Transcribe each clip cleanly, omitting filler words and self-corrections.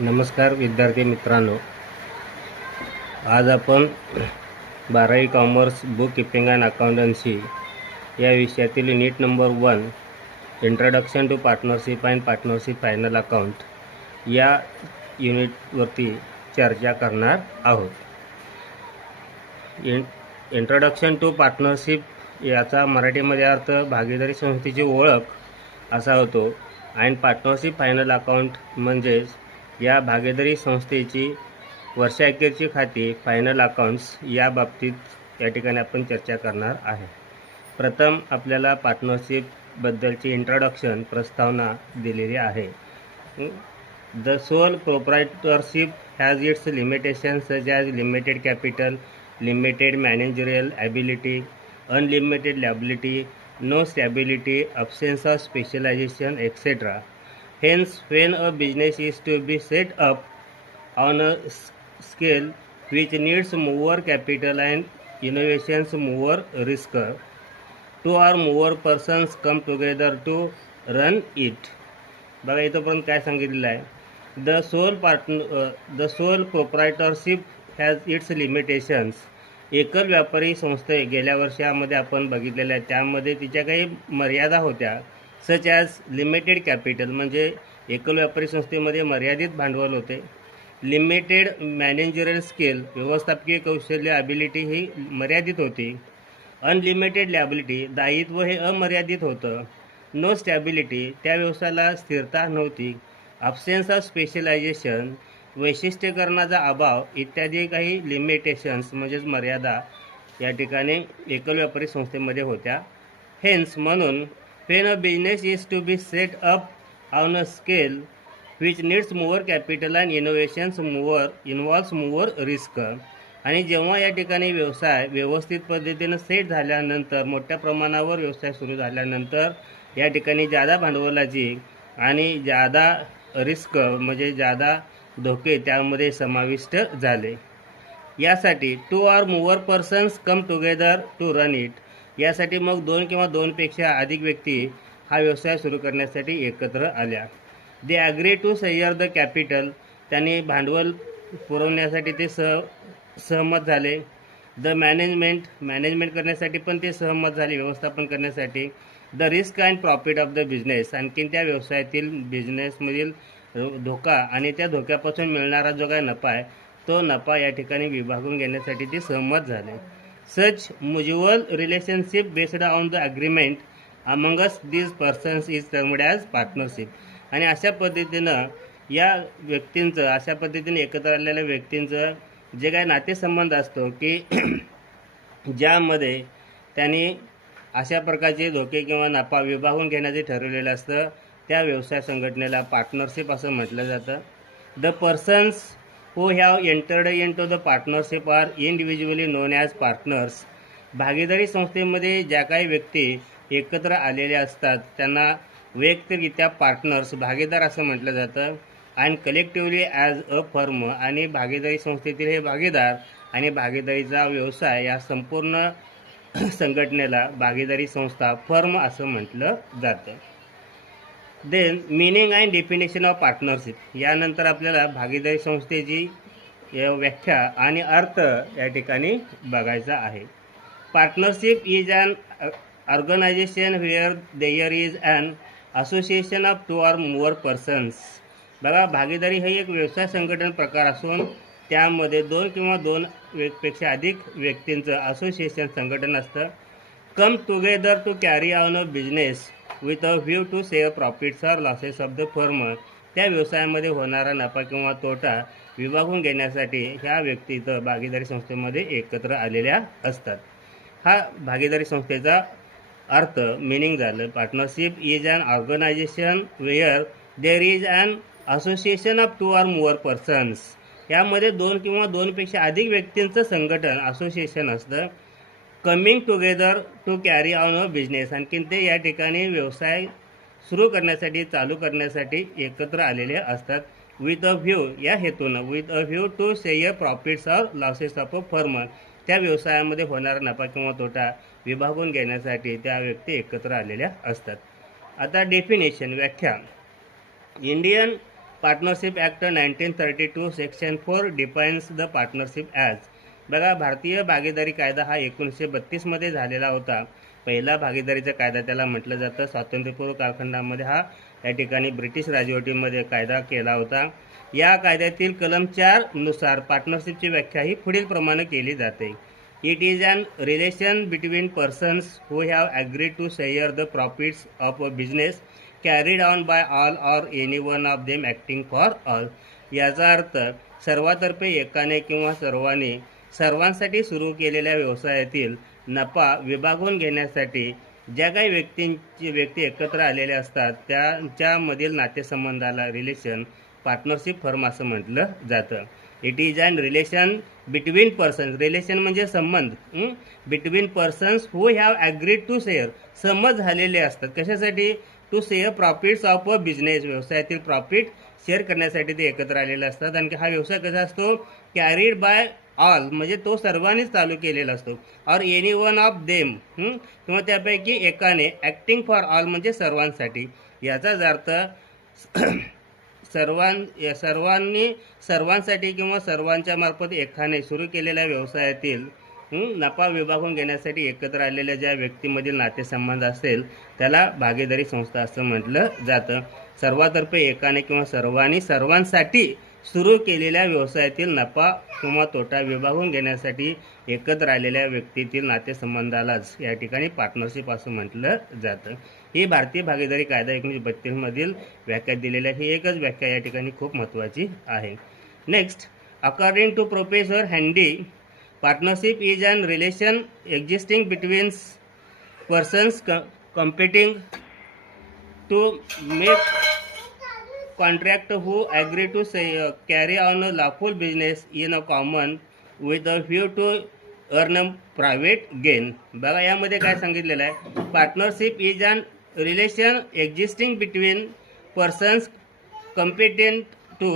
नमस्कार विद्यार्थी मित्रांनो, आज आपण 12वी commerce book keeping and accountancy या विषयातील unit number 1 introduction to partnership and partnership final account या युनिटवरती चर्चा करणार आहोत। इंट्रोडक्शन टू पार्टनरशिप याचा मराठीमध्ये अर्थ भागीदारी संस्थेची ओळख असा होतो अँड पार्टनरशिप फायनल अकाउंट म्हणजेच या भागीदारी संस्थेची वर्षाअखेरची खाती फायनल अकाउंट्स या बाबतीत या ठिकाणी आपण चर्चा करणार आहे। प्रथम आपल्याला पार्टनरशिपबद्दलची इंट्रोडक्शन प्रस्तावना दिलेली आहे। The sole proprietorship has its limitations such as limited capital, limited managerial ability, unlimited liability, no stability, absence of specialization, etc. Hence, when a business is to be set up on a scale which needs more capital and innovations, more risk, two or more persons come together to run it. बघा इथंपर्यंत काय सांगितलेलं आहे, the sole proprietorship has its limitations. एकल व्यापारी संस्थे गेल्या वर्षामध्ये आपण बघितलेल्या आहे, त्यामध्ये तिच्या काही मर्यादा होत्या। सच ॲज लिमिटेड कॅपिटल म्हणजे एकल व्यापारी संस्थेमध्ये मर्यादित भांडवल होते, लिमिटेड मॅनेजरियल स्किल व्यवस्थापकीय कौशल्य ॲबिलिटी ही मर्यादित होती, अनलिमिटेड लॅबिलिटी दायित्व हे अमर्यादित होतं, नो स्टॅबिलिटी त्या व्यवसायाला स्थिरता नव्हती, ॲब्सेन्स ऑफ स्पेशलायझेशन वैशिष्ट्यीकरणाचा अभाव इत्यादी काही लिमिटेशन्स म्हणजेच मर्यादा या ठिकाणी एकल व्यापारी संस्थेमध्ये होत्या। हेन्स म्हणून when a business is to be set up on a scale which needs more capital and innovations involves more risk. आणि जेव्हा या ठिकाणी व्यवसाय व्यवस्थित पद्धतीनं सेट झाल्यानंतर, मोठ्या प्रमाणावर व्यवसाय सुरू झाल्यानंतर या ठिकाणी जादा भांडवलाची आणि जादा रिस्क म्हणजे जादा धोके त्यामध्ये समाविष्ट झाले। यासाठी two or more persons come together to run it, यासाठी मग दोन किंवा दोनपेक्षा अधिक व्यक्ती हा व्यवसाय सुरू करण्यासाठी एकत्र आल्या। They agree to share the capital, त्यांनी भांडवल पुरवण्यासाठी ते सहमत झाले। द मॅनेजमेंट करण्यासाठी पण ते सहमत झाले, व्यवस्थापन करण्यासाठी। The risk and profit of the business, आणखीन त्या व्यवसायातील बिझनेसमधील धोका आणि त्या धोक्यापासून मिळणारा जो काय नफा आहे तो नफा या ठिकाणी विभागून घेण्यासाठी ते सहमत झाले। Such mutual relationship based on the agreement amongst these persons is termed as partnership. आणि अशा पद्धतीनं या व्यक्तींचं, अशा पद्धतीने एकत्र आलेल्या व्यक्तींचं जे काय नातेसंबंध असतो की ज्यामध्ये त्यांनी अशा प्रकारचे धोके किंवा नफा विभागून घेण्याचे ठरवलेलं असतं, त्या व्यवसाय संघटनेला पार्टनरशिप असं म्हटलं जातं। The persons who have entered in to the partnership are individually known as partners. भागीदारी संस्थेमध्ये ज्या काही व्यक्ती एकत्र आलेल्या असतात त्यांना वैयक्तिकरित्या पार्टनर्स भागीदार असं म्हटलं जातं। And collectively as a firm, आणि भागीदारी संस्थेतील हे भागीदार आणि भागीदारीचा व्यवसाय या संपूर्ण संघटनेला भागीदारी संस्था फर्म असं म्हटलं जातं। Then meaning and definition of partnership, यानंतर आपल्याला भागीदारी संस्थेची व्याख्या आणि अर्थ या ठिकाणी बघायचा आहे। Partnership is an organisation where there is an association of two or more persons. बघा, भागीदारी हे एक व्यवसाय संघटन प्रकार असून त्यामध्ये दोन किंवा दोनपेक्षा अधिक व्यक्तींचं असोसिएशन संघटन असतं। Come together to carry on a business with a view to share profits or losses of the firm, त्या व्यवसायामध्ये होणारा नफा किंवा तोटा विभागून घेण्यासाठी ह्या व्यक्ती इथं भागीदारी संस्थेमध्ये एकत्र आलेल्या असतात। हा भागीदारी संस्थेचा अर्थ मिनिंग झालं। Partnership is an organisation where there is an association of two or more persons, यामध्ये दोन किंवा दोनपेक्षा अधिक व्यक्तींचं संघटन असोसिएशन असतं। Coming together to carry on a business, आणखीन ते या ठिकाणी व्यवसाय सुरू करण्यासाठी, चालू करण्यासाठी एकत्र आलेले असतात। विथ अ व्ह्यू, या हेतूनं, with a view to share profits or losses of a firm, त्या व्यवसायामध्ये होणारा नफा किंवा तोटा विभागून घेण्यासाठी त्या व्यक्ती एकत्र आलेल्या असतात। आता डेफिनेशन, व्याख्या। Indian partnership act 1932 section 4 defines the partnership as. बघा, भारतीय भागीदारी कायदा हा 1932मध्ये झालेला होता. पहिला भागीदारीचा कायदा त्याला म्हटलं जातं. स्वातंत्र्यपूर्व कालखंडामध्ये हा या ठिकाणी ब्रिटिश राजवटीमध्ये कायदा केला होता. या कायद्यातील कलम 4 नुसार पार्टनरशिपची व्याख्या ही पुढील प्रमाणे केली जाते. It is an relation between persons who have agreed to share the profits of a business carried on by all or any one of them acting for all. याचा अर्थ सर्वातर्फे एकाने किंवा सर्वांसाठी सुरू केलेल्या व्यवसायातील नफा विभागून घेण्यासाठी ज्या काही व्यक्ती एकत्र आलेल्या असतात त्यांच्यामधील नातेसंबंधाला रिलेशन पार्टनरशिप फर्म असं म्हटलं जातं. It is an relation between persons. Relation म्हणजे संबंध. Between persons who have agreed to share. समज झालेले असतात कशासाठी? To share profits of a business. व्यवसायातील प्रॉफिट शेअर करण्यासाठी ते एकत्र आलेले असतात. आणि हा व्यवसाय कसा असतो? कॅरीड बाय ऑल म्हणजे तो सर्वांनीच चालू केलेला असतो. और एनी वन ऑफ देम किंवा त्यापैकी एकाने. ॲक्टिंग फॉर ऑल म्हणजे सर्वांसाठी. याचाच अर्थ सर्वांसाठी किंवा सर्वांच्या मार्फत एकाने सुरू केलेल्या व्यवसायातील नफा विभागून घेण्यासाठी एकत्र आलेल्या ज्या व्यक्तीमधील नातेसंबंध असेल त्याला भागीदारी संस्था असं म्हटलं जातं. सर्वातर्फे एकाने किंवा सर्वांसाठी सुरू केलेल्या व्यवसायातील नफा किंवा तोटा विभागून घेण्यासाठी एकत्र आलेल्या व्यक्तीतील नातेसंबंधालाच या ठिकाणी पार्टनरशिप असं म्हटलं जातं. ही भारतीय भागीदारी कायदा 1932मधील व्याख्या दिलेल्या ही एकच व्याख्या या ठिकाणी खूप महत्त्वाची आहे. Next, according to professor Handy, partnership is an relation existing between persons competing to make contract who agree to carry on a lawful business in a common with a view to earn a private gain. बघा, यामध्ये काय सांगितलेलं आहे? Partnership is an relation existing between persons competent to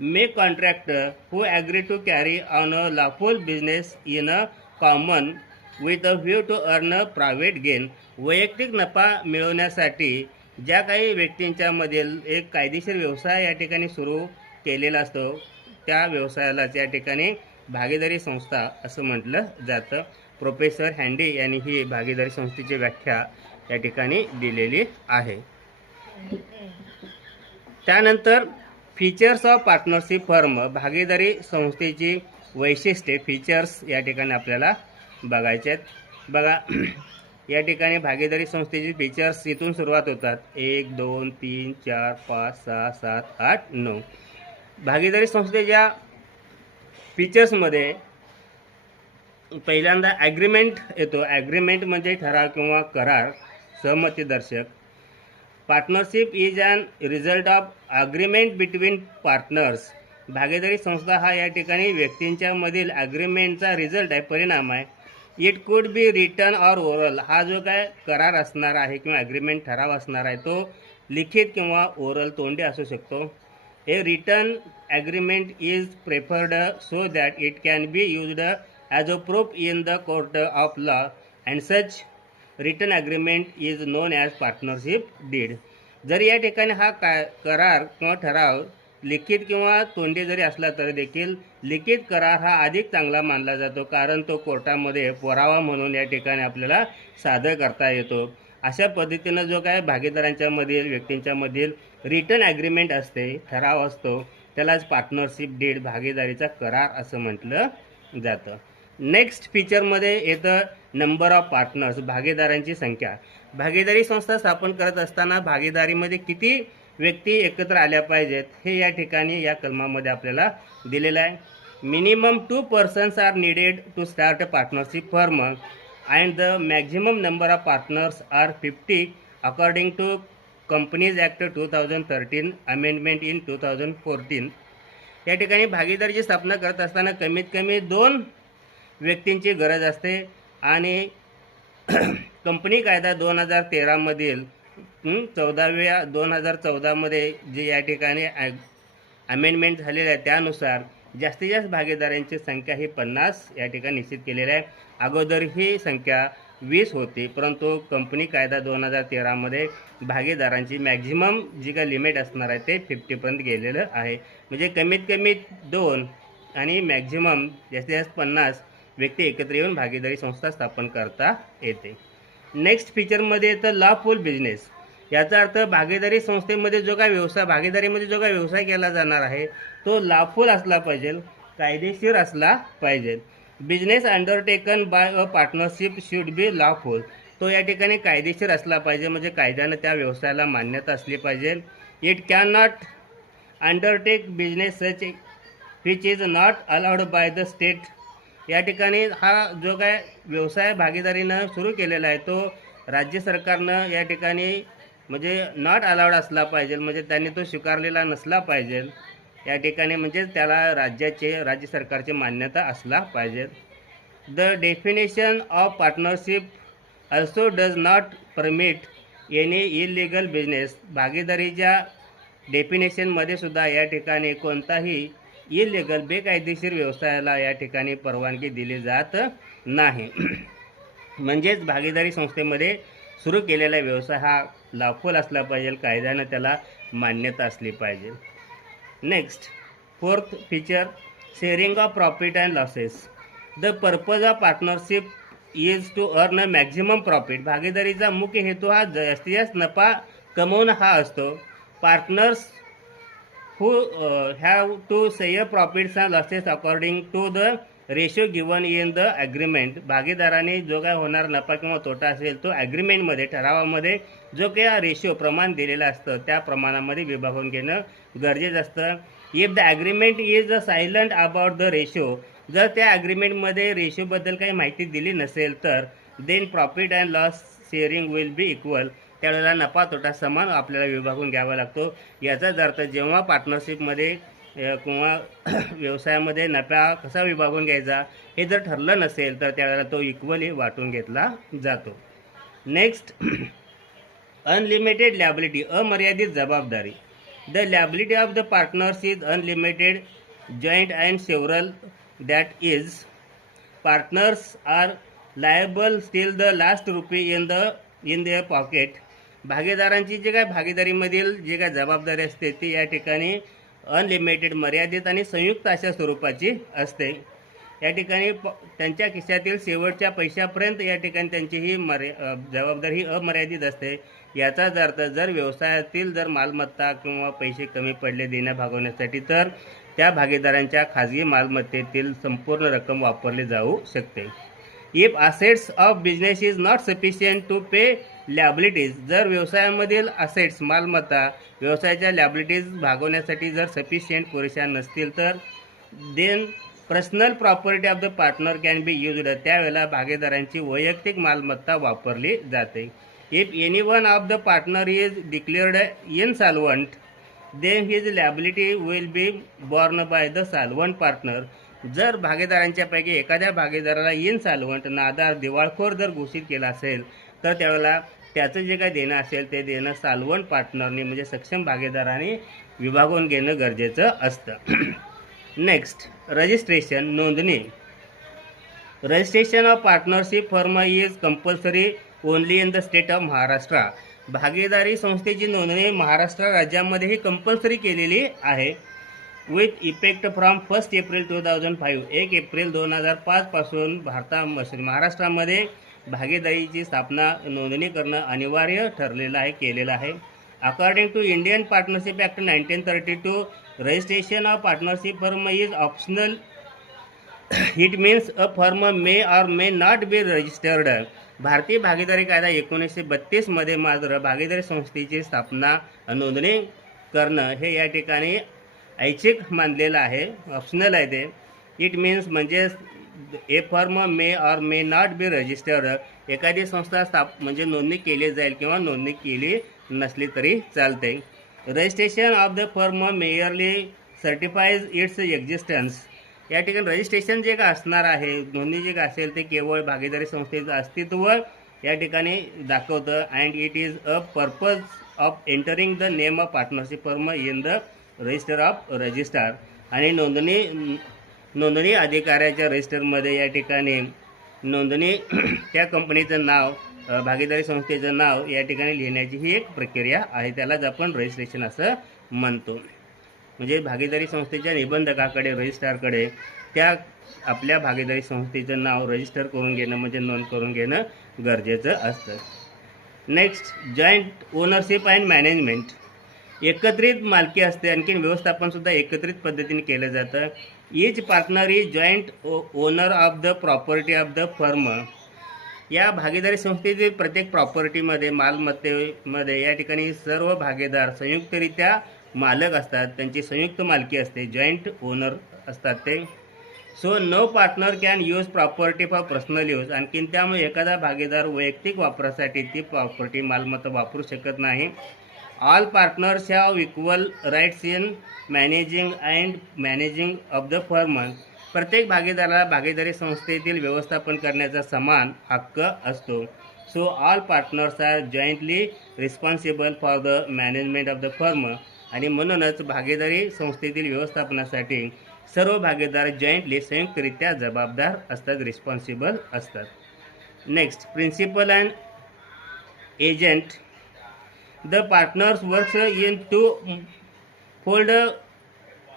make contract who agree to carry on a lawful business in a common with a view to earn a private gain. वैयक्तिक नफा मिळवण्यासाठी ज्या काही व्यक्तींच्या मधील एक कायदेशीर व्यवसाय या ठिकाणी सुरू केलेला असतो त्या व्यवसायालाच या ठिकाणी भागीदारी संस्था असं म्हटलं जातं. प्रोफेसर हँडी यांनी ही भागीदारी संस्थेची व्याख्या या ठिकाणी दिलेली आहे. त्यानंतर फीचर्स ऑफ पार्टनरशिप फर्म. भागीदारी संस्थेची वैशिष्ट्ये, फीचर्स या ठिकाणी आपल्याला बघायचे आहेत. बघा, या ठिकाणी भागीदारी संस्थेची फीचर्स इथून सुरुवात होतात. 1 2 3 4 5 6 7 8 9. भागीदारी संस्थेच्या फीचर्समध्ये पहिल्यांदा ॲग्रीमेंट येतो. ॲग्रीमेंट म्हणजे ठराव किंवा करार, सहमतीदर्शक. Partnership is an result of agreement between partners. भागीदारी संस्था हा या ठिकाणी व्यक्तींच्या मधील ॲग्रीमेंटचा रिझल्ट आहे, परिणाम आहे. It could be written or oral. हा जो काय करार असणार आहे किंवा ॲग्रीमेंट ठराव असणार आहे तो लिखित किंवा ओरल तोंडी असू शकतो. A written agreement is preferred so that it can be used as a proof in the court of law and such written agreement is known as partnership deed. जरी या ठिकाणी हा करार किंवा ठराव लिखित किंवा तोंडी जरी असला तरी देखील लिखित करार हा अधिक चांगला मानला जातो, कारण तो कोर्टामध्ये पुरावा म्हणून या ठिकाणी आपल्याला सादर करता येतो. अशा पद्धतीनं जो काय भागीदारांच्या मधील व्यक्तींच्या मधील रिटन ॲग्रीमेंट असते, ठराव असतो, त्यालाच पार्टनरशिप डीड, भागीदारीचा करार असं म्हटलं जातं. नेक्स्ट फीचरमध्ये येतं नंबर ऑफ पार्टनर्स. भागीदारांची संख्या. भागीदारी संस्था स्थापन करत असताना भागीदारीमध्ये किती व्यक्ती एकत्र आल्या पाहिजेत हे या ठिकाणी या कलमामध्ये आपल्याला दिलेलं आहे. Minimum 2 persons are needed to start a partnership firm and the maximum number of partners are 50 according to companies act 2013 amendment in 2014. या ठिकाणी भागीदारीची स्थापना करत असताना कमीत कमी 2 व्यक्तींची गरज असते आणि कंपनी कायदा 2013 मधील 2014 मध्ये जे या ठिकाणी अमेंडमेंट झालेलं आहे त्यानुसार जास्तीत जास्त भागीदारांची संख्या ही 50 या ठिकाणी निश्चित केलेली आहे. अगोदर ही संख्या 20 होती, परंतु कंपनी कायदा 2013मध्ये भागीदारांची मॅक्झिमम जी काय लिमिट असणार आहे ते 50पर्यंत गेलेलं आहे. म्हणजे कमीत कमी 2 आणि मॅक्झिमम जास्तीत जास्त 50 व्यक्ती एकत्र येऊन भागीदारी संस्था स्थापन करता येते. नेक्स्ट फीचरमध्ये येतं लॉफुल बिझनेस. याचा अर्थ भागीदारी संस्थेमध्ये जो काय व्यवसाय, भागीदारीमध्ये जो काय व्यवसाय केला जाणार आहे तो लॉफुल असला पाहिजे, कायदेशीर असला पाहिजे. Business undertaken by a partnership should be lawful. तो या ठिकाणी कायदेशीर असला पाहिजे, म्हणजे कायद्यानं त्या व्यवसायाला मान्यता असली पाहिजे. It can not undertake business such which is not allowed by the state. या ठिकाणी हा जो काय व्यवसाय भागीदारीनं सुरू केलेला आहे तो राज्य सरकारनं या ठिकाणी म्हणजे नॉट अलाउड असला पाहिजे, म्हणजे त्यांनी तो स्वीकारलेला नसला पाहिजे या ठिकाणी, म्हणजे त्याला राज्य सरकारची मान्यता असला पाहिजे. The definition of partnership also does not permit any illegal business. भागीदारीच्या डेफिनेशनमध्ये सुद्धा या ठिकाणी कोणताही इलिगल बेकायदेशीर व्यवसायाला या ठिकाणी परवानगी दिली जात नाही. म्हणजेच भागीदारी संस्थेमध्ये सुरू केलेला व्यवसाय हा लॉफुल असला पाहिजे, कायद्यानं त्याला मान्यता असली पाहिजे. Next fourth feature, sharing of profit and losses. The purpose of partnership is to earn a maximum profit. भागीदारीचा मुख्य हेतू हा जास्तीत जास्त नफा कमवणं हा असतो. Partners who have to share profits and losses according to the ratio given in the agreement. भागीदाराने जो काय होणार नफा किंवा तोटा असेल तो ॲग्रीमेंटमध्ये, ठरावामध्ये जो काही रेशो प्रमाण दिलेलं असतं त्या प्रमाणामध्ये विभागून घेणं गरजेचं असतं. If the agreement is silent about the ratio, जर त्या ॲग्रीमेंटमध्ये रेशोबद्दल काही माहिती दिली नसेल तर then profit and loss sharing will be equal. त्यावेळेला नफा तोटा समान आपल्याला विभागून घ्यावा लागतो. याचाच अर्थ जेव्हा पार्टनरशिपमध्ये किंवा व्यवसायामध्ये नफा कसा विभागून घ्यायचा हे जर ठरलं नसेल तर त्यावेळेला तो इक्वली वाटून घेतला जातो. नेक्स्ट अनलिमिटेड लॅबिलिटी, अमर्यादित जबाबदारी. The liability of the partners is unlimited joint and several. That is partners are liable still the last rupee in their pocket. भागीदारांची जे काय भागीदारीमधील जे काय जबाबदारी असते ती या ठिकाणी अनलिमिटेड, मर्यादित आणि संयुक्त अशा स्वरूपाची असते. या ठिकाणी त्यांच्या खिशातील शेवटच्या पैशापर्यंत या ठिकाणी त्यांची ही जबाबदारी ही अमर्यादित असते. याचाच अर्थ जर व्यवसायातील जर मालमत्ता किंवा पैसे कमी पडले देण्या भागवण्यासाठी तर त्या भागीदारांच्या खाजगी मालमत्तेतील संपूर्ण रक्कम वापरली जाऊ शकते. If assets of business is not sufficient to pay liabilities, जर व्यवसायामधील असेट्स मालमत्ता व्यवसायाच्या लॅबिलिटीज भागवण्यासाठी जर सफिशियंट पुरेशा नसतील तर then personal property of the partner can be used. त्यावेळेला भागीदारांची वैयक्तिक मालमत्ता वापरली जाते. If any one of the partner is declared insolvent then his liability will be borne by the solvent partner. जर भागीदारांच्यापैकी एखाद्या भागीदाराला इनसॉल्वंट, नादार, दिवाळखोर जर घोषित केला असेल तर त्यावेळेला त्याचं जे काही देणं असेल ते देणं सॉल्वंट पार्टनरने म्हणजे सक्षम भागीदाराने विभागून घेणं गरजेचं असतं. नेक्स्ट रजिस्ट्रेशन, नोंदणी. Registration of partnership firm is compulsory only in the state of Maharashtra. भागीदारी संस्थेची नोंदणी महाराष्ट्र राज्यामध्येही कंपल्सरी केलेली आहे. With effect from 1 April 2005. 1 April 2005 पासून महाराष्ट्रामध्ये भागीदारीची स्थापना, नोंदणी करणं अनिवार्य ठरलेलं आहे, केलेलं आहे. According to Indian partnership act 1932 registration of partnership firm is optional. It means a firm may or may not be registered. भारतीय भागीदारी कायदा 1932 मध्ये मात्र भागीदारी संस्थेची स्थापना, नोंदणी करणं हे या ठिकाणी ऐच्छिक मानलेलं आहे, ऑप्शनल आहे ते. इट मीन्स म्हणजे a firm may or may not be registered. एखादी संस्था म्हणजे नोंदणी केली जाईल किंवा नोंदणी केली नसली तरी चालते. Registration of the firm merely certifies its existence. या ठिकाणी रजिस्ट्रेशन जे का असणार आहे, नोंदणी जे का असेल ते केवळ भागीदारी संस्थेचं अस्तित्व या ठिकाणी दाखवतं. And it is a purpose of entering the name of partnership firm in the register of registrar. आणि नोंदणी अधिकाऱ्याच्या रजिस्टरमध्ये या ठिकाणी नोंदणी त्या कंपनीचं नाव, भागीदारी संस्थेचं नाव या ठिकाणी लिहिण्याची ही एक प्रक्रिया आहे. त्यालाच आपण रजिस्ट्रेशन असं म्हणतो. म्हणजे भागीदारी संस्थेच्या निबंधकाकडे, रजिस्ट्रारकडे त्या आपल्या भागीदारी संस्थेचं नाव रजिस्टर करून घेणं म्हणजे नोंद करून घेणं गरजेचं असतं. Next, joint ownership and management. एकत्रित मालकी असते, आणखी व्यवस्थापनसुद्धा एकत्रित पद्धतीने केलं जातं. Each partner is joint owner of the property of the firm. या भागीदारी संस्थेतील प्रत्येक प्रॉपर्टीमध्ये, मालमत्तेमध्ये या ठिकाणी सर्व भागीदार संयुक्तरित्या मालक असतात. त्यांची संयुक्त मालकी असते, जॉईंट ओनर असतात ते. So no partner can use property for personal use. आणखीन त्यामुळे एखादा भागीदार वैयक्तिक वापरासाठी ती प्रॉपर्टी, मालमत्ता वापरू शकत नाही. All partners have equal rights in managing of the firm. प्रत्येक भागीदाराला भागीदारी संस्थेतील व्यवस्थापन करण्याचा समान हक्क असतो. So all partners are jointly responsible for the management of the firm. आणि म्हणूनच भागीदारी संस्थेतील व्यवस्थापनासाठी सर्व भागीदार जॉईंटली, संयुक्तरित्या जबाबदार असतात, रिस्पॉन्सिबल असतात. Next, principal and agent. The partners works in two fold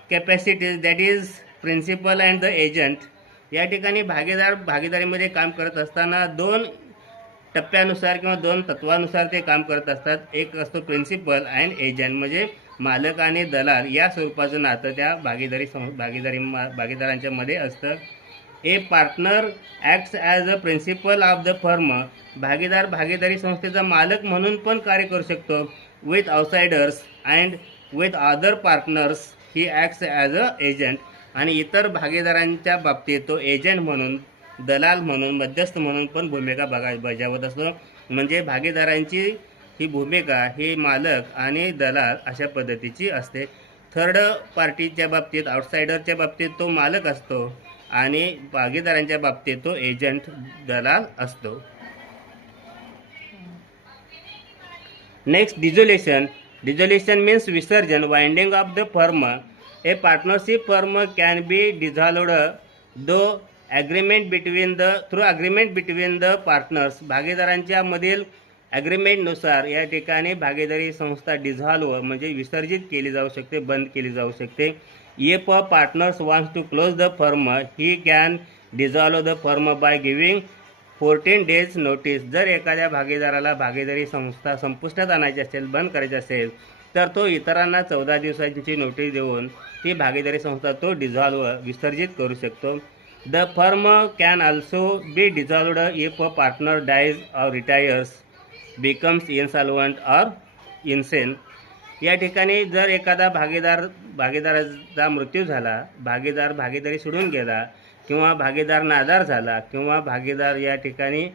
capacities, that is principal and the agent. या ठिकाणी भागीदारीमध्ये काम करत असताना दोन टप्प्यानुसार किंवा दोन तत्वानुसार ते काम करत असतात. एक असतो प्रिन्सिपल अँड एजंट, म्हणजे मालक आणि दलाल या स्वरूपाचं नातं त्या भागीदारांच्या मध्ये असतं. A partner acts as a principal of the firm. भागीदार भागीदारी संस्थेचा मालक म्हणून पण कार्य करू शकतो. With outsiders and with other partners he acts as a agent. आणि इतर भागीदारांच्या बाबतीत तो एजंट म्हणून, दलाल म्हणून, मध्यस्थ म्हणून पण भूमिका बजावत असतो. म्हणजे भागीदारांची ही भूमिका ही मालक आणि दलाल अशा पद्धतीची असते. थर्ड पार्टीच्या बाबतीत, आउटसाइडरच्या बाबतीत तो मालक असतो आणि भागीदारांच्या बाबतीत तो एजंट, दलाल असतो. Next, dissolution. डिझोल्युशन मीन्स विसर्जन, winding of the firm. A partnership firm can be dissolved through agreement between the partners. भागीदारांच्या मधील ॲग्रीमेंटनुसार या ठिकाणी भागीदारी संस्था डिझॉल्व्ह म्हणजे विसर्जित केली जाऊ शकते, बंद केली जाऊ शकते. If a partners wants to close the firm, he can dissolve the firm by giving 14 days notice. जर एखाद्या भागीदाराला भागीदारी संस्था संपुष्टात आणायची असेल, बंद करायची असेल, तर तो इतरांना 14 दिवसांची नोटीस देऊन ती भागीदारी संस्था तो डिझॉल्व्ह, विसर्जित करू शकतो. The firm can also be dissolved if a partner dies or retires, becomes insolvent or insane. या ठिकाणी जर एखादा भागीदाराचा मृत्यू झाला, भागीदारी सोडून गेला, किंवा भागीदार नादार झाला, किंवा भागीदार या ठिकाणी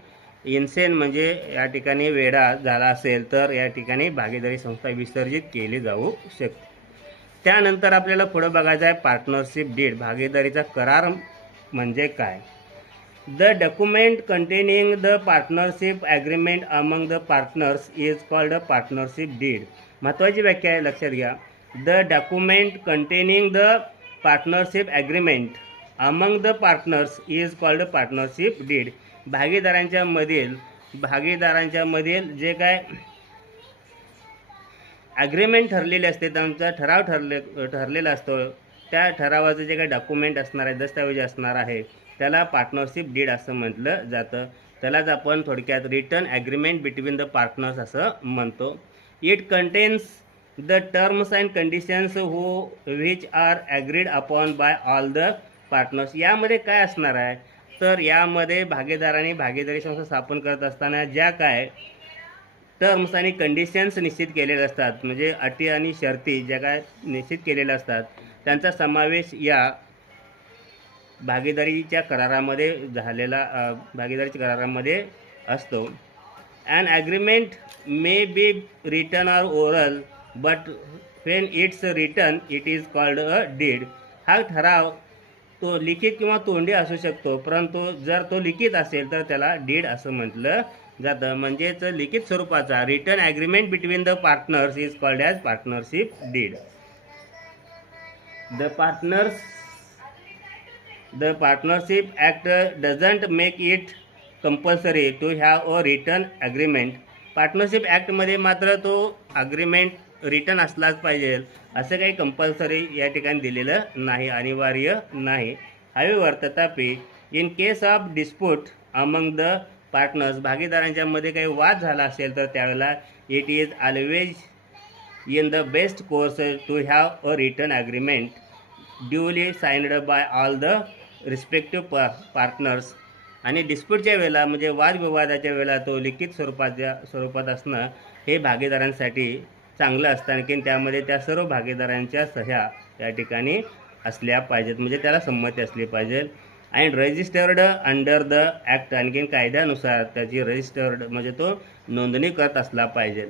इन्सेन म्हणजे या ठिकाणी वेडा झाला असेल, तर या ठिकाणी भागीदारी संस्था विसर्जित केली जाऊ शकते. त्यानंतर आपल्याला पुढे बघायचं आहे पार्टनरशिप डीड. भागीदारीचा करार म्हणजे काय? The document containing the partnership agreement among the partners is called a partnership deed. महत्त्वाची व्याख्या आहे, लक्षात घ्या. The document containing the partnership agreement among the partners is called partnership deed. भागीदारांच्या मधील जे काय ॲग्रीमेंट ठरलेले असते, त्यांचा ठराव ठरलेला असतो, त्या ठरावाचं जे काही डॉक्युमेंट असणार आहे, दस्तऐवज असणार आहे, त्याला पार्टनरशिप डीड असं म्हटलं जातं. त्यालाच आपण थोडक्यात return agreement between the partners असं म्हणतो. It contains the terms and conditions which are agreed upon bye all the partners. यामध्ये काय असणार आहे, तर यामध्ये भागीदारांनी भागीदारी संस्था स्थापन करत असताना ज्या काय टर्म्स आणि कंडिशन्स निश्चित केलेले असतात, म्हणजे अटी आणि शर्ती ज्या काय निश्चित केलेल्या असतात, त्यांचा समावेश या भागीदारीच्या करारामध्ये असतो. An agreement may be written or oral, but when it's written it is called a deed. हा ठराव तो लिखित किंवा तोंडी असू शकतो, परंतु जर तो लिखित असेल तर त्याला डीड असं म्हटलं जातं. म्हणजेच लिखित स्वरूपाचा written agreement between the partners is called as partnership deed. The partners The Partnership Act doesn't make it compulsory to have a written agreement. Partnership ॲक्टमध्ये मात्र तो अग्रीमेंट रिटर्न असलाच पाहिजे असं काही कंपल्सरी या ठिकाणी दिलेलं नाही, अनिवार्य नाही. हायवेवर तथापि in case of dispute among the partners, भागीदारांच्यामध्ये काही वाद झाला असेल तर त्यावेळेला it is always in the best course to have a written agreement duly signed by all the respective partners. आणि डिस्प्यूटच्या वेळेला म्हणजे वादविवादाच्या वेळेला तो लिखित स्वरूपात असणं हे भागीदारांसाठी चांगलं असतं. आणखीन त्यामध्ये त्या सर्व भागीदारांच्या सह्या या ठिकाणी असल्या पाहिजेत, म्हणजे त्याला संमती असली पाहिजे. And registered under the act, आणखीन कायद्यानुसार त्याची रजिस्टर्ड म्हणजे तो नोंदणी करत असला पाहिजे.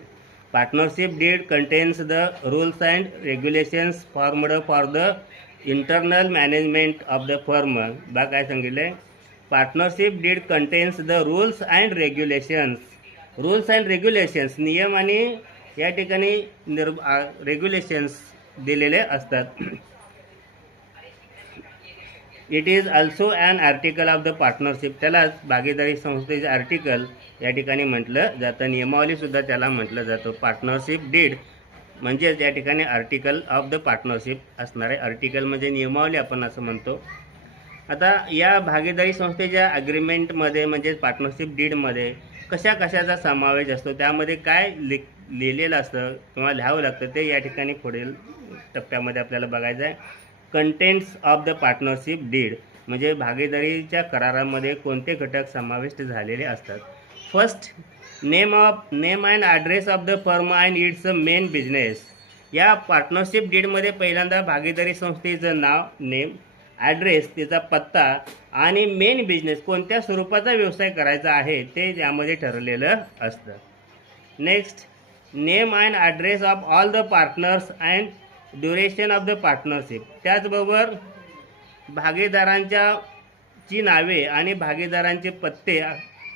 Partnership deed contains the rules and regulations formed for the internal management of the firm. बा काय सांगितले, partnership deed contains the rules and regulations. Rules and regulations नियम आणि या ठिकाणी रेग्युलेशन्स दिलेले असतात. It is also an article of the partnership, त्यालाच भागीदारी संस्थेचे आर्टिकल या ठिकाणी म्हटलं जातं, नियमावलीसुद्धा त्याला म्हटलं जातं. पार्टनरशिप डीड म्हणजेच या ठिकाणी आर्टिकल ऑफ द पार्टनरशिप असणार आहे. आर्टिकल म्हणजे नियमावली आपण असं म्हणतो. आता या भागीदारी संस्थेच्या ॲग्रीमेंटमध्ये म्हणजेच पार्टनरशिप डीडमध्ये कशा कशाचा समावेश असतो, त्यामध्ये काय लिहिलेलं असतं किंवा लिहावं लागतं ते या ठिकाणी पुढील टप्प्यामध्ये आपल्याला बघायचं आहे. Contents of the partnership deed म्हणजे भागीदारीच्या करारामध्ये कोणते घटक समाविष्ट झालेले असतात. First, name and address of the firm and its main business. या पार्टनरशिप डीडमध्ये पहिल्यांदा भागीदारी संस्थेचं नाव, नेम, ॲड्रेस, त्याचा पत्ता आणि मेन बिझनेस कोणत्या स्वरूपाचा व्यवसाय करायचा आहे ते यामध्ये ठरलेलं असतं. Next, name and address of all the partners and duration of the partnership. त्याचबरोबर भागीदारांची नावे आणि भागीदारांचे पत्ते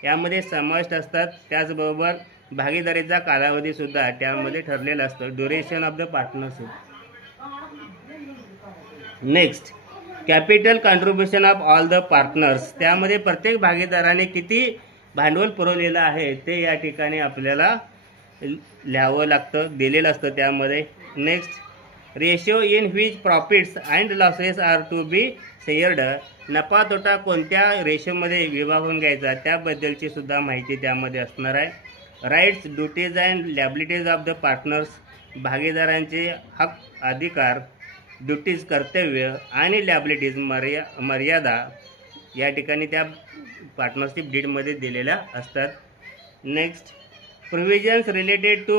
यामध्ये समाविष्ट असतात. त्याचबरोबर भागीदारीचा कालावधीसुद्धा त्यामध्ये ठरलेला असतो, duration of the partnership. Next, capital contribution of all the partners. त्यामध्ये प्रत्येक भागीदाराने किती भांडवल पुरवलेलं आहे ते या ठिकाणी आपल्याला लिहावं लागतं, दिलेलं असतं त्यामध्ये. Next, ratio in which profits and losses are to be shared. नफा तोटा कोणत्या रेशोमध्ये विभागून घ्यायचा त्याबद्दलची सुद्धा माहिती त्यामध्ये असणार आहे. Rights, duties and liabilities of the partners. भागीदारांचे हक, अधिकार, ड्युटीज कर्तव्य आणि लॅबिलिटीज मर्यादा या ठिकाणी त्या पार्टनरशिप डीडमध्ये दिलेल्या असतात. Next, provisions related to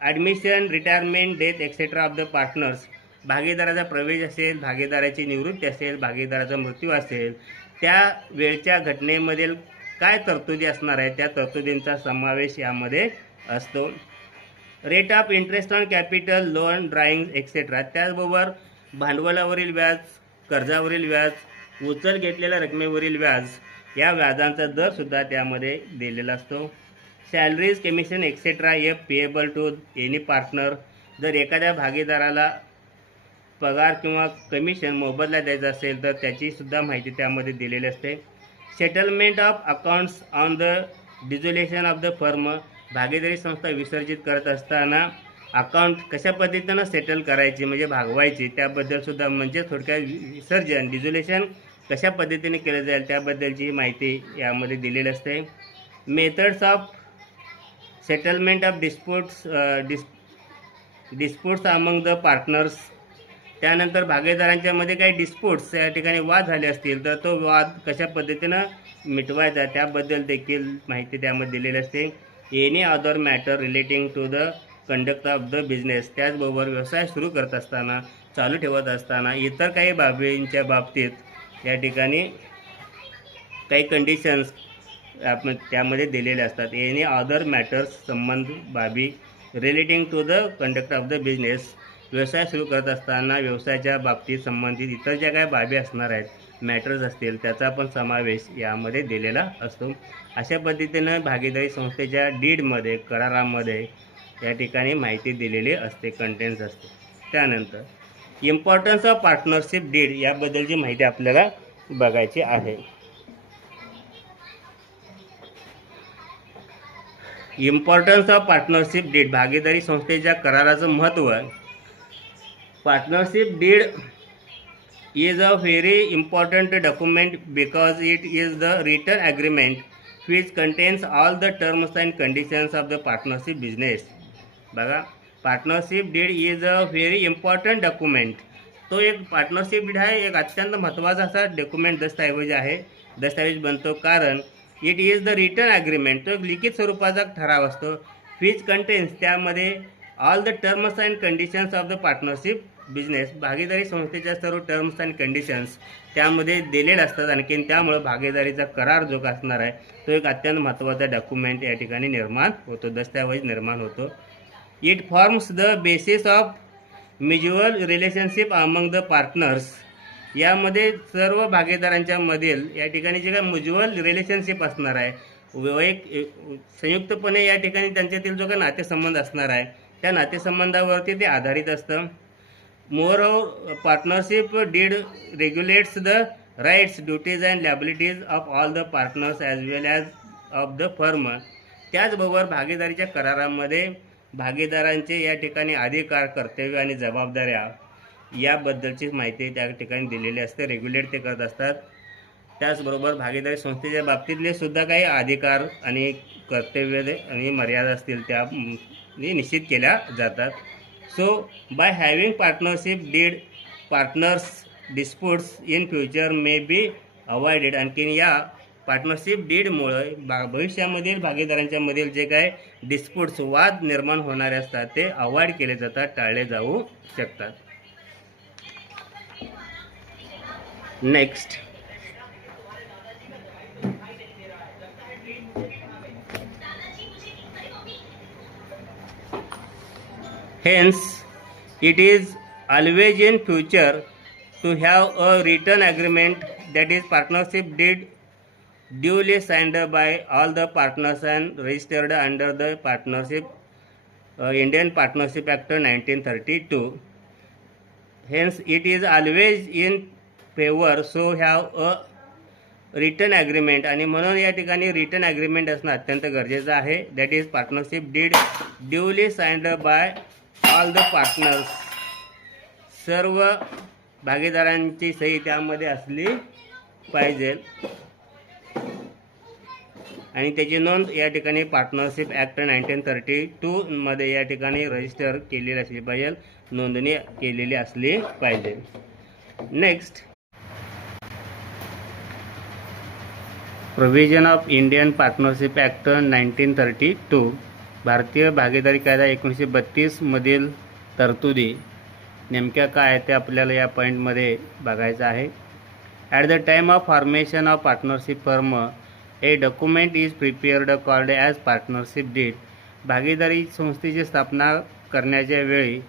admission, retirement, death etcetera of the partners. भागीदाराचा प्रवेश असेल, भागीदाराची निवृत्ती असेल, भागीदाराचा मृत्यू असेल, त्या वेळच्या घटनेमधील काय तरतुदी असणार आहे त्या तरतुदींचा समावेश यामध्ये असतो. Rate of interest on capital, loan, drawing etcetera. त्याचबरोबर भांडवलावरील व्याज, कर्जावरील व्याज, उचल घेतलेल्या रकमेवरील व्याज या व्याजांचा दरसुद्धा त्यामध्ये दिलेला असतो. Salaries, commission etcetera if payable to any partner. जर एखाद्या भागीदाराला पगार किंवा कमिशन मोबदला द्यायचा असेल तर त्याचीसुद्धा माहिती त्यामध्ये दिलेली असते. Settlement of accounts on the dissolution of the firm. भागीदारी संस्था विसर्जित करत असताना अकाउंट कशा पद्धतीनं सेटल करायची म्हणजे भागवायची त्याबद्दलसुद्धा, म्हणजे थोडक्यात विसर्जन, डिझोल्युशन कशा पद्धतीने केलं जाईल त्याबद्दलची माहिती यामध्ये दिलेली असते. Methods of settlement of disputes among the partners. त्यानंतर भागीदारांच्यामध्ये काही डिस्प्यूट्स या ठिकाणी वाद झाले असतील तर तो वाद कशा पद्धतीनं मिटवायचा त्याबद्दल देखील माहिती त्यामध्ये दिलेली असते. Any other matter relating to the conduct of the business. त्याचबरोबर व्यवसाय सुरू करत असताना, चालू ठेवत असताना इतर काही बाबींच्या बाबतीत या ठिकाणी काही कंडिशन्स आपण त्यामध्ये दिलेले असतात. एनी अदर मॅटर्स, संबंध बाबी relating to the conduct of the business. व्यवसाय सुरू करत असताना व्यवसायाच्या बाबतीत संबंधित इतर ज्या काही बाबी असणार आहेत, मॅटर्स असतील, त्याचा पण समावेश यामध्ये दिलेला असतो. अशा पद्धतीनं भागीदारी संस्थेच्या डीडमध्ये, करारामध्ये या ठिकाणी माहिती दिलेली असते, कंटेंट्स असते. त्यानंतर इम्पॉर्टन्स ऑफ पार्टनरशिप डीड याबद्दलची माहिती आपल्याला बघायची आहे. इम्पॉर्टन्स ऑफ पार्टनरशिप डीड, भागीदारी संस्थेच्या कराराचं महत्त्व. Partnership deed is a very important document because it is the written agreement which contains all the terms and conditions of the partnership business. बघा, partnership deed is a very important document. तो एक partnership did आहे एक अत्यंत महत्त्वाचा असा document दस्तावेज बनतो, कारण it is the written agreement, तो एक लिखित स्वरूपाचा ठराव असतो. विच कंटेन्स, त्यामध्ये all the terms and conditions of the partnership business, भागीदारी संस्थेच्या सर्व टर्म्स अँड कंडिशन्स त्यामध्ये दिलेले असतात. आणखीन त्यामुळे भागीदारीचा करार जो असणार आहे तो एक अत्यंत महत्त्वाचा डॉक्युमेंट या ठिकाणी निर्माण होतो, दस्तावेज निर्माण होतो. It forms the basis of mutual relationship among the partners, यामध्ये सर्व भागीदारांच्या मधील या ठिकाणी जे काय म्युच्युअल रिलेशनशिप असणार आहे, संयुक्तपणे या ठिकाणी त्यांच्यातील जो काही नातेसंबंध असणार आहे त्या नातेसंबंधावरती ते आधारित असतं. More partnership deed regulates the rights, duties and liabilities of all the partners as well as of the firm. त्याचबरोबर भागीदारीच्या करारामध्ये भागीदारांचे या ठिकाणी अधिकार, कर्तव्य आणि जबाबदाऱ्या याबद्दलची माहिती त्या ठिकाणी दिलेली असते, रेग्युलेट ते करत असतात. त्याचबरोबर भागीदारी संस्थेच्या बाबतीतले सुद्धा काही अधिकार आणि कर्तव्य आणि मर्यादा असतील त्या निश्चित केल्या जातात. So by having partnership deed, partners disputes in future may be avoided. आणखीन या पार्टनरशिप डीडमुळे भविष्यामधील भागीदारांच्या मधील जे काय डिस्प्यूट्स, वाद निर्माण होणारे असतात ते अवॉइड केले जातात, टाळले जाऊ शकतात. Next, hence it is always in future to have a written agreement, that is partnership deed, duly signed by all the partners and registered under the partnership Indian Partnership Act 1932. Hence it is always in favor so have a written agreement, आणि म्हणून या ठिकाणी return agreement असणं अत्यंत गरजेचं आहे. That is partnership deed duly signed by all the partners, सर्व भागीदारांची सही त्यामध्ये असली पाहिजे आणि त्याची नोंद या ठिकाणी पार्टनरशिप ॲक्ट 1932 मध्ये या ठिकाणी रजिस्टर केलेली असली पाहिजे, नोंदणी केलेली असली पाहिजे. Next, provision of Indian partnership act 1932, भारतीय भागीदारी कायदा 1932 मधील तरतुदी नेमक्या काय ते आपल्याला या पॉईंटमध्ये बघायचं आहे. At the time of formation of partnership firm a document is prepared called as partnership deed. भागीदारी संस्थेची स्थापना करण्याच्या वेळी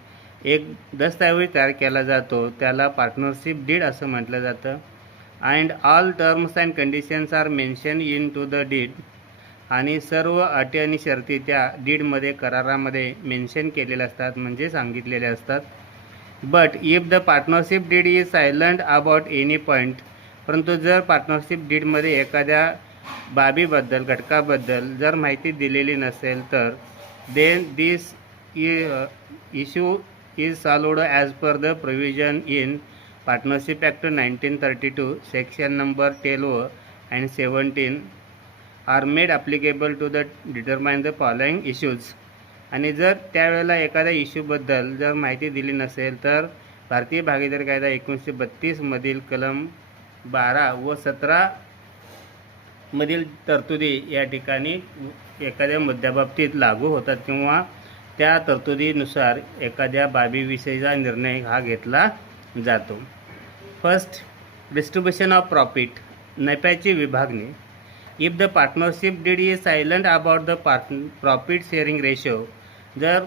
एक दस्तऐवज तयार केला जातो, त्याला पार्टनरशिप डीड असं म्हटलं जातं. And all terms and conditions are mention in to the deed, आणि सर्व अटी आणि शर्ती त्या डीडमध्ये, करारामध्ये मेन्शन केलेल्या असतात, म्हणजे सांगितलेले असतात. But if the partnership deed is silent about any point, परंतु जर पार्टनरशिप डीडमध्ये एखाद्या बाबीबद्दल, घटकाबद्दल जर माहिती दिलेली नसेल तर then this issue is solved as per the provision in partnership act 1932 section number 12 and 17 are made applicable to the determine the following issues. आणि जर त्यावेळेला एखाद्या इश्यूबद्दल जर माहिती दिली नसेल तर भारतीय भागीदारी कायदा 1932 मधील कलम 12 व 17 मधील तरतुदी या ठिकाणी एखाद्या मुद्द्याबाबतीत लागू होतात किंवा त्या तरतुदीनुसार एखाद्या बाबीविषयीचा निर्णय हा घेतला जातो. फर्स्ट, डिस्ट्रीब्युशन ऑफ प्रॉफिट, नफ्याची विभागणी. If the partnership deed is silent about the profit sharing ratio, जर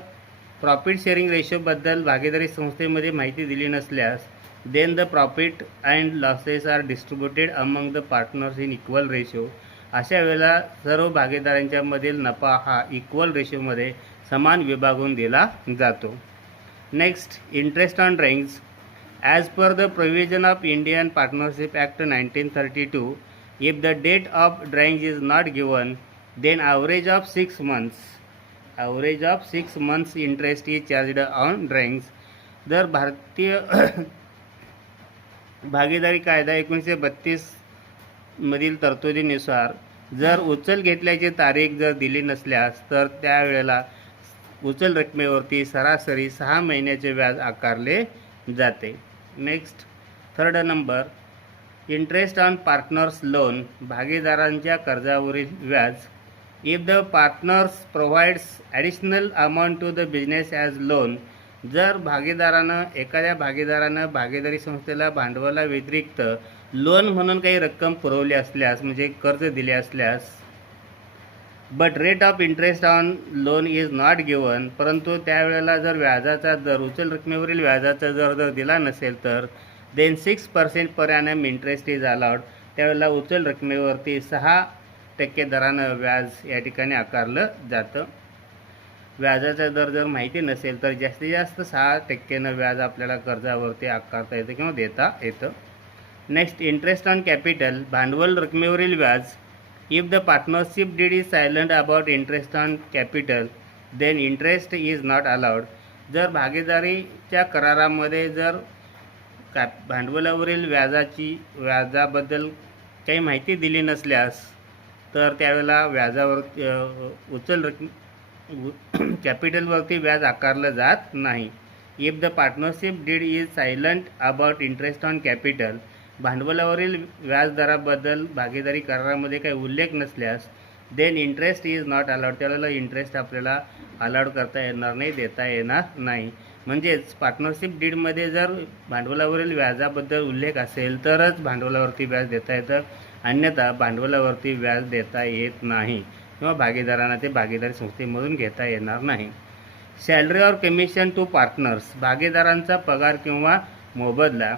प्रॉफिट शेअरिंग रेशोबद्दल भागीदारी संस्थेमध्ये माहिती दिली नसल्यास then the profit and losses are distributed among the partners in equal ratio. अशा वेळेला सर्व भागीदारांच्या मधील नफा हा इक्वल रेशोमध्ये समान विभागून दिला जातो. Next, interest on drawings. As per the provision of Indian Partnership Act 1932, if the date of drawing is not given, then average of 6 months interest is charged on drawings. जर भारतीय भागीदारी कायदा 1932 मधील तरतुदीनुसार जर उचल घेतल्याची तारीख जर दिली नसल्यास तर त्यावेळेला उचल रकमेवरती सरासरी 6 महिन्याचे व्याज आकारले जाते. Next 3rd number, interest on partners loan, भागीदारांच्या कर्जावरील व्याज. If the partners provides additional amount to the business as loan, जर एखाद्या भागीदारानं भागीदारी संस्थेला भांडवला व्यतिरिक्त लोन म्हणून काही रक्कम पुरवली असल्यास म्हणजे कर्ज दिले असल्यास, but rate of interest on loan is not given, परंतु त्यावेळेला जर व्याजाचा दर उचल रकमेवरील व्याजाचा जर दिला नसेल तर then 6% per annum interest is allowed, त्यावेळेला उचल रकमेवरती 6% दरानं व्याज या ठिकाणी आकारलं जातं. व्याजाचा दर जर माहिती नसेल तर जास्तीत जास्त 6% व्याज आपल्याला कर्जावरती आकारता येतं किंवा देता येतं. नेक्स्ट, इंटरेस्ट ऑन कॅपिटल, भांडवल रकमेवरील व्याज. If the partnership deed is silent about interest on capital then interest is not allowed, जर भागीदारीच्या करारामध्ये जर भांडवलावरील व्याजाबद्दल काही माहिती दिली नसल्यास तर त्यावेळेला व्याजावर कॅपिटलवरती व्याज आकारलं जात नाही. If the partnership deed is silent about interest on capital, भांडवलावरील व्याजदराबद्दल भागीदारी करारामध्ये काही उल्लेख नसल्यास then interest is not allowed, त्यावेळेला इंटरेस्ट आपल्याला अलाउड करता येणार नाही, देता येणार नाही. म्हणजेच पार्टनरशिप डीडमध्ये जर भांडवलावरील व्याजाबद्दल उल्लेख असेल तरच भांडवलावरती व्याज देता येतं, अन्यथा भांडवलावरती व्याज देता येत नाही किंवा भागीदारांना ते भागीदारी संस्थेमधून घेता येणार नाही. Salary or commission to partners, भागीदारांचा पगार किंवा मोबदला.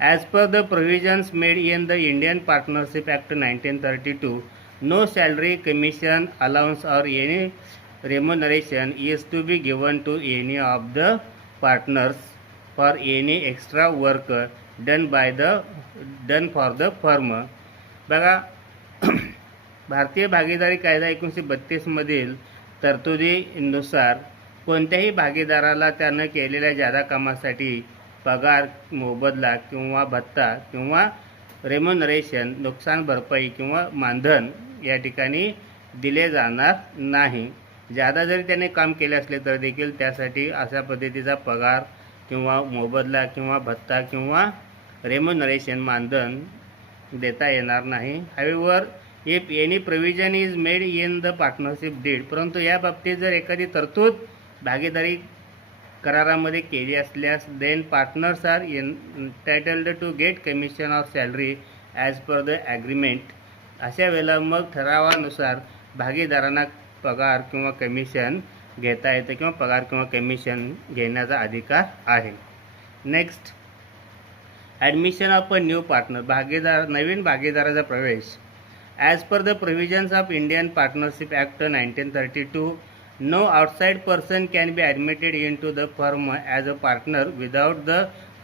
As per the provisions made in the Indian partnership act 1932, no salary, commission, allowance or any remuneration is to be given to any of the partners for any extra work done for the firm. बघा, भारतीय भागीदारी कायदा 1932 मधील तरतुदीनुसार कोणत्याही भागीदाराला त्यानं केलेल्या जादा कामासाठी पगार, मोबदला किंवा भत्ता किंवा रेम्युनरेशन, नुकसान भरपाई किंवा मानधन या ठिकाणी दिले जाणार नाही. जादा जरी त्याने काम केले असले तर देखील त्यासाठी अशा पद्धतीचा पगार किंवा मोबदला किंवा भत्ता किंवा रेम्युनरेशन, मानधन देता येणार नाही. However if any provision is made in the partnership deed, परंतु या बाबतीत जर एखादी तरतूद भागीदारी करारामध्ये केली असल्यास then partners are entitled to get commission or salary as per the agreement. अशा वेळेला मग ठरावानुसार भागीदारांना पगार किंवा कमिशन घेता येतं किंवा पगार किंवा कमिशन घेण्याचा अधिकार आहे. Next, admission of a new partner, नवीन भागीदाराचा प्रवेश. As per the provisions of Indian partnership act 1932, no outside person can be admitted in to the firm as a partner without the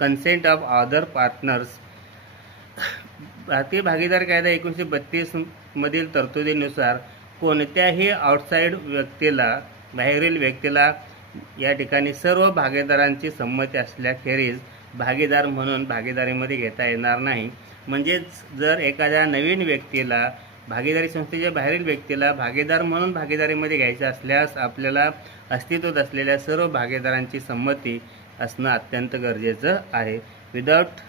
consent of other partners. भारतीय भागीदार कायदा 1932 मधील तरतुदीनुसार कोणत्याही outside व्यक्तीला, बाहेरील व्यक्तीला या ठिकाणी सर्व भागीदारांची संमती असल्याखेरीज भागीदार म्हणून भागीदारीमध्ये घेता येणार नाही. म्हणजेच जर एखाद्या नवीन व्यक्तीला, भागीदारी संस्थेच्या बाहेरील व्यक्तीला भागीदार म्हणून भागीदारीमध्ये घ्यायचं असल्यास आपल्याला अस्तित्वात असलेल्या सर्व भागीदारांची संमती असणं अत्यंत गरजेचं आहे. विदाउट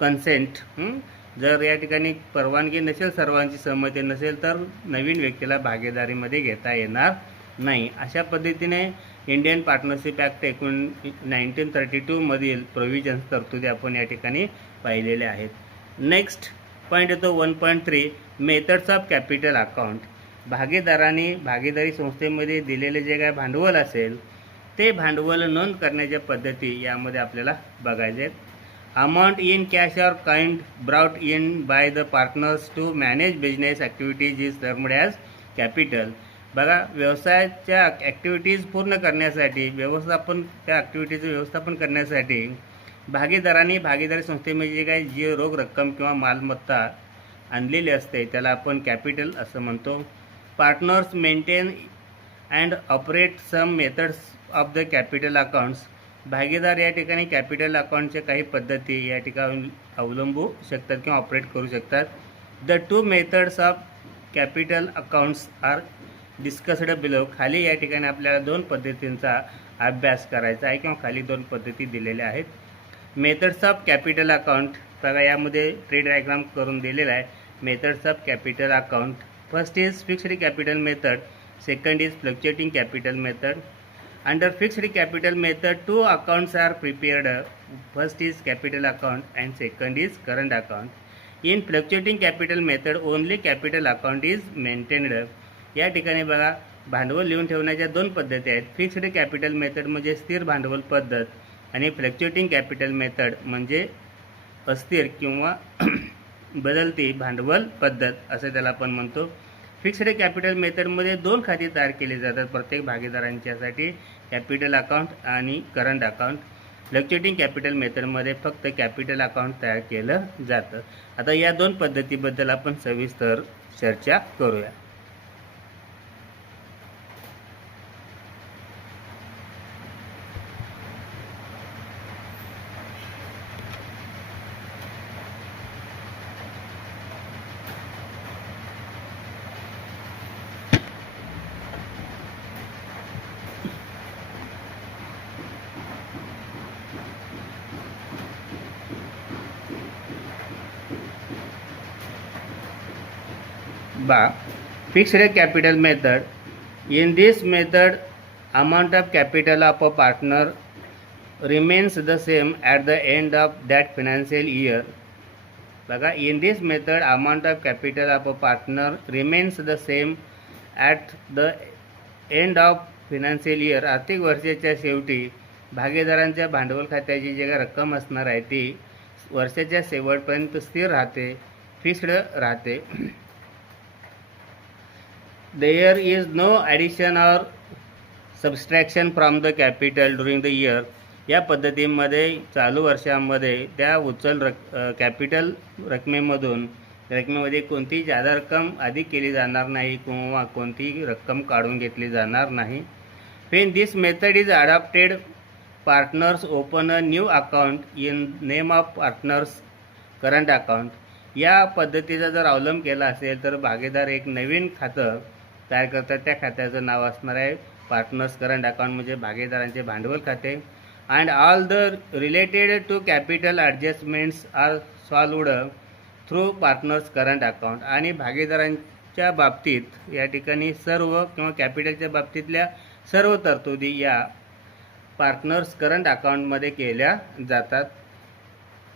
कन्सेंट, जर या ठिकाणी परवानगी नसेल, सर्वांची सहमती नसेल तर नवीन व्यक्तीला भागीदारीमध्ये घेता येणार नाही. अशा पद्धतीने इंडियन पार्टनरशिप ॲक्ट 1932 मधील प्रोव्हिजन्स तरतुदी आपण या ठिकाणी पाहिलेले आहेत. नेक्स्ट पॉईंट येतो 1.3, मेथड्स ऑफ कॅपिटल अकाउंट. भागीदारांनी भागीदारी संस्थेमध्ये दिलेले जे काय भांडवल असेल ते भांडवल नोंद करण्याच्या पद्धती यामध्ये आपल्याला बघायचे आहेत. Amount in cash or kind brought in by the partners to manage business activities is termed as capital. बघा, व्यवसायाच्या ॲक्टिव्हिटीज पूर्ण करण्यासाठी, त्या ॲक्टिव्हिटीचं व्यवस्थापन करण्यासाठी भागीदारांनी भागीदारी संस्थेमध्ये जे काही जी रोख रक्कम किंवा मालमत्ता आणलेली असते त्याला आपण कॅपिटल असं म्हणतो. Partners maintain and operate some methods of the capital accounts. भागीदार या ठिकाणी कॅपिटल अकाउंटच्या काही पद्धती या ठिकाणी अवलंबू शकतात किंवा ऑपरेट करू शकतात. The two methods of capital accounts are discussed below. खाली या ठिकाणी आपल्याला दोन पद्धतींचा अभ्यास करायचा आहे किंवा खाली दोन पद्धती दिलेल्या आहेत. मेथड्स ऑफ कॅपिटल अकाउंट बघा, यामध्ये ट्री डायग्राम करून दिलेला आहे. Methods of capital account, first is fixed capital method, second is fluctuating capital method. Under fixed capital method two accounts are prepared, first is capital account and second is current account. In fluctuating capital method only capital account is maintained. या ठिकाणी बघा, भांडवल लिहून ठेवण्याच्या दोन पद्धती आहेत. Fixed capital method म्हणजे स्थिर भांडवल पद्धत आणि फ्लक्च्युएटिंग कॅपिटल मेथड म्हणजे अस्थिर किंवा बदलती भांडवल पद्धत असं त्याला आपण म्हणतो. फिक्स्ड कॅपिटल मेथडमध्ये दोन खाती तयार केली जातात प्रत्येक भागीदारांच्यासाठी, कॅपिटल अकाउंट आणि करंट अकाउंट. फ्लक्च्युएटिंग कॅपिटल मेथडमध्ये फक्त कॅपिटल अकाउंट तयार केलं जातं. आता या दोन पद्धतीबद्दल आपण सविस्तर चर्चा करूया. Fixed capital method. In this method, amount of capital of a partner remains the same at the end of that financial year. बघा, in this method, amount of capital of a partner remains the same at the end of financial year. आर्थिक वर्षाच्या शेवटी भागीदारांच्या भांडवल खात्याची जी काही रक्कम असणार आहे ती वर्षाच्या शेवटपर्यंत स्थिर राहते, फिक्स्ड राहते. There is no addition or subtraction from the capital during the year. या पद्धतीमध्ये चालू वर्षामध्ये त्या उचल कॅपिटल रकमेमध्ये कोणतीही जादा रक्कम अधिक केली जाणार नाही किंवा कोणतीही रक्कम काढून घेतली जाणार नाही. When this method is adopted, partners open a new account in name of partners current account. या पद्धतीचा जर अवलंब केला असेल तर भागीदार एक नवीन खातं तयार करतात. त्या खात्याचं नाव असणार आहे पार्टनर्स करंट अकाउंट म्हणजे भागीदारांचे भांडवल खाते. And all the related to capital adjustments are solved through partners current account. आणि भागीदारांच्या बाबतीत या ठिकाणी सर्व किंवा कॅपिटलच्या बाबतीतल्या सर्व तरतुदी या पार्टनर्स करंट अकाउंटमध्ये केल्या जातात.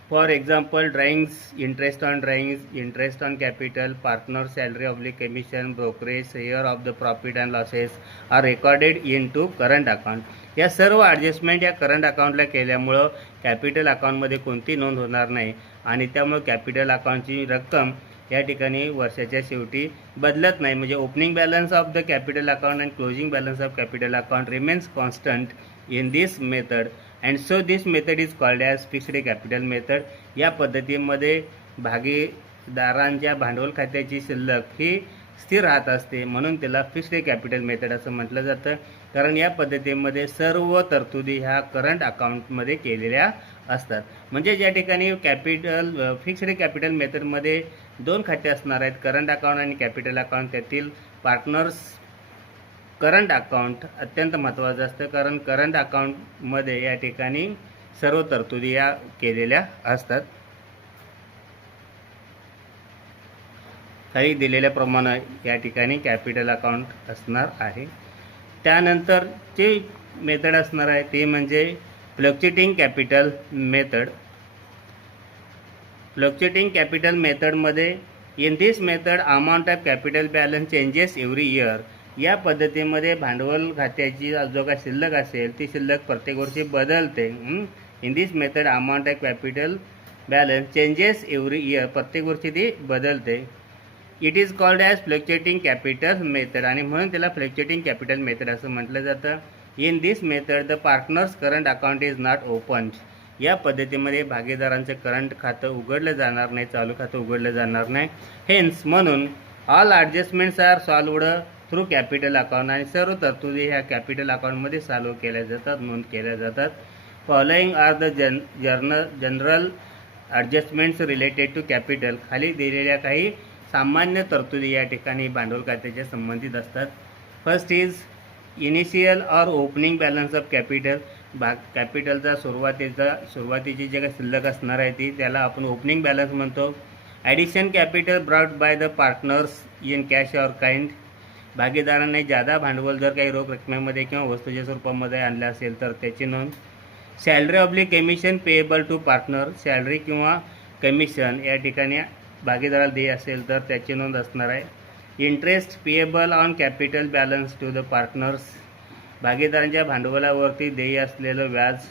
For example, drawings, interest on drawings, interest on capital, partner salary oblique commission, brokerage, share of the profit and losses are recorded in to current account. या सर्व ॲडजस्टमेंट या करंट अकाउंटला केल्यामुळं कॅपिटल अकाउंटमध्ये कोणती नोंद होणार नाही आणि त्यामुळे कॅपिटल अकाउंटची रक्कम या ठिकाणी वर्षाच्या शेवटी बदलत नाही. म्हणजे opening balance of the capital account and closing balance of capital account remains constant in this method and so this method is called as fixed capital method. या पद्धतीमध्ये भागीदारांच्या भांडवल खात्याची शिल्लक ही स्थिर राहत असते म्हणून त्याला फिक्स्ड कॅपिटल मेथड असं म्हटलं जातं. कारण या पद्धतीमध्ये सर्व तरतुदी ह्या करंट अकाउंटमध्ये केलेल्या असतात. म्हणजे ज्या ठिकाणी फिक्स्ड कॅपिटल मेथडमध्ये दोन खाते असणार आहेत, करंट अकाउंट आणि कॅपिटल अकाउंट. त्यातील पार्टनर्स करंट अकाउंट अत्यंत महत्त्वाचं असतं कारण करंट अकाउंटमध्ये या ठिकाणी सर्व तरतुदी या केलेल्या असतात. काही दिलेल्याप्रमाणे या ठिकाणी कॅपिटल अकाउंट असणार आहे. त्यानंतर जे मेथड असणार आहे ते म्हणजे fluctuating capital method. Fluctuating capital मेथडमध्ये in this method amount of capital balance changes every year. या पद्धतीमध्ये भांडवल खात्याची जो काय शिल्लक असेल ती शिल्लक प्रत्येक वर्षी बदलते. In this method amount of capital balance changes every year. प्रत्येक वर्षी ती बदलते. It is called as fluctuating capital method आणि म्हणून त्याला फ्लक्च्युएटिंग कॅपिटल मेथड असं म्हटलं जातं. In this method the partners current account is not open. या पद्धतीमध्ये भागीदारांचं करंट खातं उघडलं जाणार नाही, चालू खातं उघडलं जाणार नाही. हेन्स म्हणून all adjustments are solved through capital account, आणि सर्व तरतुदी ह्या कॅपिटल अकाउंटमध्ये सॉल्व केल्या जातात, नोंद केल्या जातात. Following are the general adjustments related to capital. खाली दिलेल्या काही सामान्य तरतुदी या ठिकाणी भांडवल खात्याच्या संबंधित असतात. First is initial or opening balance of capital. कॅपिटलचा सुरुवातीची जे काही शिल्लक असणार आहे ती त्याला आपण ओपनिंग बॅलन्स म्हणतो. Addition capital brought by the partners in cash or kind. भागीदारांनी जादा भांडवल जर काही रोख रकमेमध्ये किंवा वस्तूच्या स्वरूपामध्ये आणलं असेल तर त्याची नोंद. Salary oblique commission payable to partner. Salary किंवा कमिशन या ठिकाणी भागीदाराला देय असेल तर त्याची नोंद असणार आहे. Interest payable on capital balance to the partners. भागीदारांच्या भांडवलावरती देय असलेलं व्याज.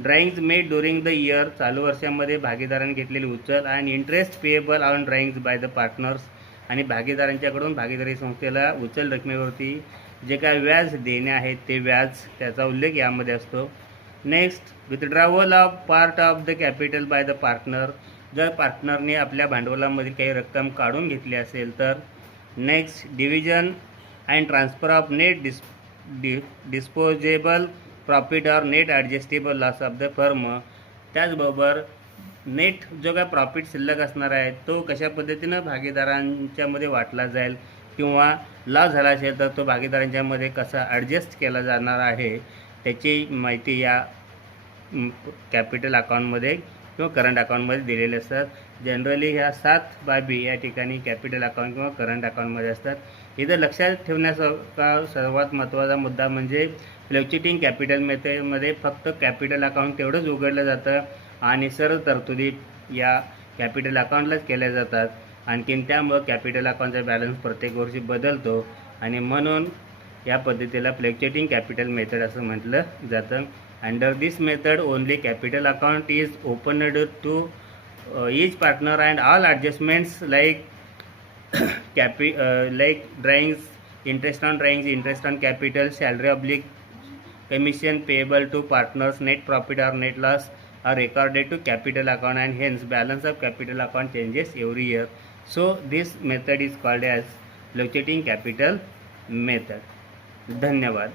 Drawings made during the year. चालू वर्षामध्ये भागीदारांनी घेतलेली उचल. आणि interest payable on drawings by the partners. आणि भागीदारांच्याकडून भागीदारी संस्थेला उचल रकमेवरती जे काय व्याज देणे आहेत ते व्याज, त्याचा उल्लेख यामध्ये असतो. Next, withdrawal of part of the capital by the partner. जर पार्टनरने आपल्या भांडवलामधील काही रक्कम काढून घेतली असेल तर. Next, division and transfer of net disposable profit or net adjustable loss of the firm. त्याचबरोबर नेट जो काय प्रॉफिट शिल्लक असणार आहे तो कशा पद्धतीनं भागीदारांच्यामध्ये वाटला जाईल किंवा लॉस झाला असेल तर तो भागीदारांच्यामध्ये कसा ॲडजस्ट केला जाणार आहे त्याची माहिती या कॅपिटल अकाउंटमध्ये किंवा करंट अकाउंटमध्ये दिलेले असतात. जनरली ह्या 7 बाबी या ठिकाणी कॅपिटल अकाउंट किंवा करंट अकाउंटमध्ये असतात. इथं लक्षात ठेवण्याचा सर्वात महत्त्वाचा मुद्दा म्हणजे फ्लक्च्युएटिंग कॅपिटल मेथडमध्ये फक्त कॅपिटल अकाउंट तेवढंच उघडलं जातं आणि सर्व तरतुदी या कॅपिटल अकाउंटलाच केल्या जातात. आणखीन त्यामुळं कॅपिटल अकाउंटचा बॅलन्स प्रत्येक वर्षी बदलतो आणि म्हणून या पद्धतीला फ्लक्च्युएटिंग कॅपिटल मेथड असं म्हटलं जातं. Under this method only capital account is opened to each partner and all adjustments like like drawings, interest on drawings, interest on capital, salary oblique commission payable to partners, net profit or net loss are recorded to capital account, and hence balance of capital account changes every year. So this method is called as fluctuating capital method. धन्यवाद.